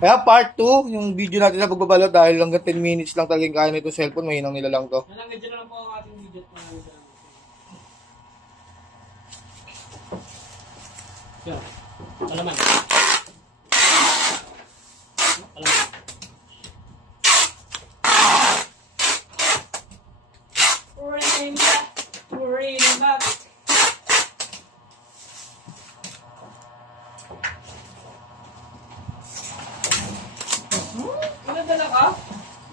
Kaya part 2, yung video natin na pagbabalot dahil hanggang 10 minutes lang talagang kaya nito cellphone, mahinang nila lang to. Hanggang dyan na lang po ang ating video. Yan. Alaman. Alaman. Rain back. Dala ka?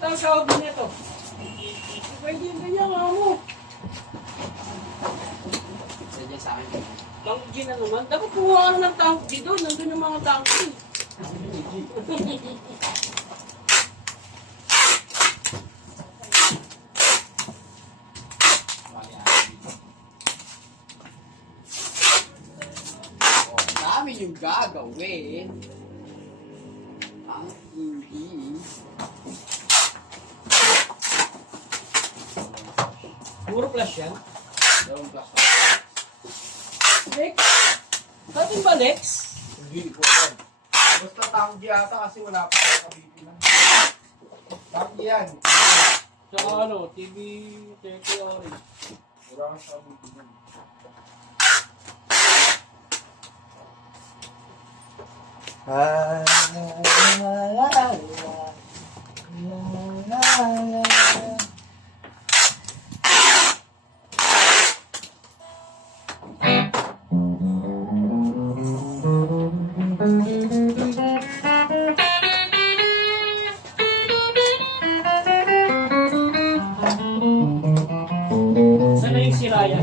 Saan sahod mo nito? Pwede yung ganyan nga mo. Sadya sa akin. Tangki na naman. Dapat kuha ka ng tangki doon. Nandun yung mga tangki. Dami yung gagawin. Ang hindi. Puro flash yan. Dalawang plus. Lex? Saan ba Lex? Hindi ko alam. Basta tanggi ata kasi wala pa sa kabitin. Tanggi yan. Saka ano, TV 30 orange. Wala ka sa kabitin. Saan na yung siraya?